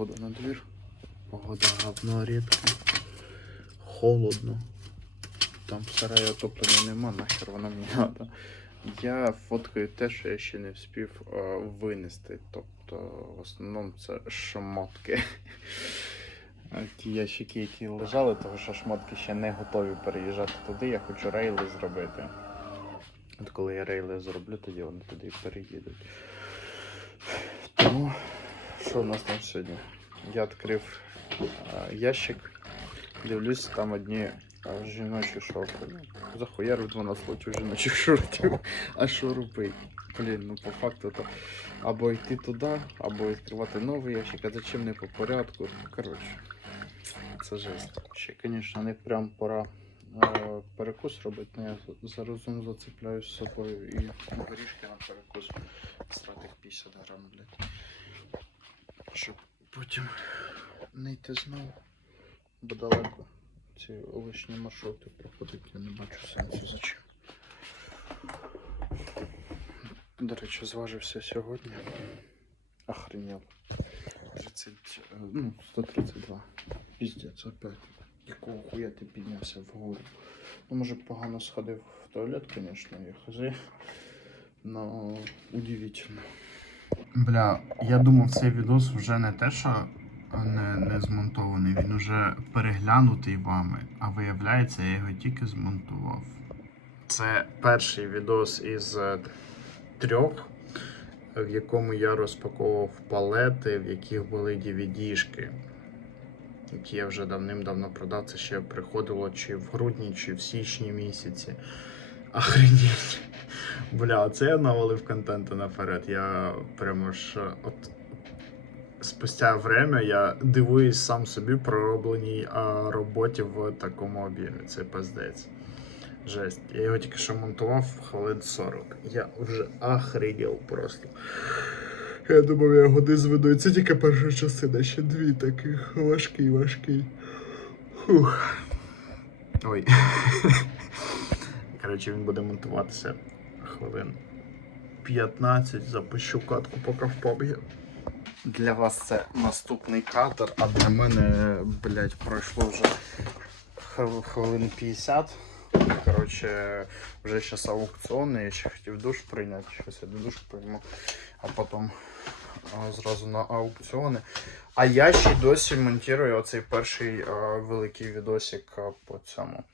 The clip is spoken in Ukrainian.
погода на двір. Погода говно рідко. Холодно. Там в отоплення нема, нахер воно мені треба. Я фоткаю те, що я ще не встиг е, винести. Тобто, в основному це шмотки. Ті ящики, які лежали, тому що шмотки ще не готові переїжджати туди. Я хочу рейли зробити. От коли я рейли зроблю, тоді вони туди переїдуть. Що у нас там сьогодні? Я відкрив е, ящик, дивлюсь, там одні е, жіночі шорти. Ну, захуярив 12 лотів жіночих шортів. А що робити? Блін, ну по факту то або йти туди, або відкривати новий ящик, а зачем не по порядку. Коротше, це жесть. Ще, звісно, не прям пора е, перекус робити, але я за зацепляюсь з собою і горішки на перекус стратих 50 грам, блядь. Щоб потім не йти знову. Бо далеко ці лишні маршрути проходять, я не бачу сенсу зачем. До речі, зважився сьогодні. Охренел. 30, е, ну, 132. Піздець, опять. Якого хуя ти піднявся вгору? Ну, може, погано сходив в туалет, звісно, я хази. Но удивительно. Бля, я думав, цей відос вже не те, що не, не змонтований, він вже переглянутий вами, а виявляється, я його тільки змонтував. Це перший відос із е, трьох, в якому я розпаковував палети, в яких були DVD-шки, які я вже давним-давно продав. Це ще приходило чи в грудні, чи в січні місяці. Охренеть. Бля, це я навалив контенту наперед. Я прямо ж от спустя время я дивуюсь сам собі проробленій роботі в такому об'ємі. Це пиздець. Жесть. Я його тільки що монтував хвилин 40. Я вже охренів просто. Я думав, я годи зведу. І це тільки перша частина, ще дві таких важкий, важкий. Фух. Ой. Коротше, він буде монтуватися хвилин 15. Запущу катку, поки в побіг. Для вас це наступний кадр, а для мене, блядь, пройшло вже хвилин 50. Коротше, вже зараз аукціон, я ще хотів душ прийняти, щось я до душ прийму, а потім зразу на аукціони. А я ще й досі монтую оцей перший великий відосик по цьому.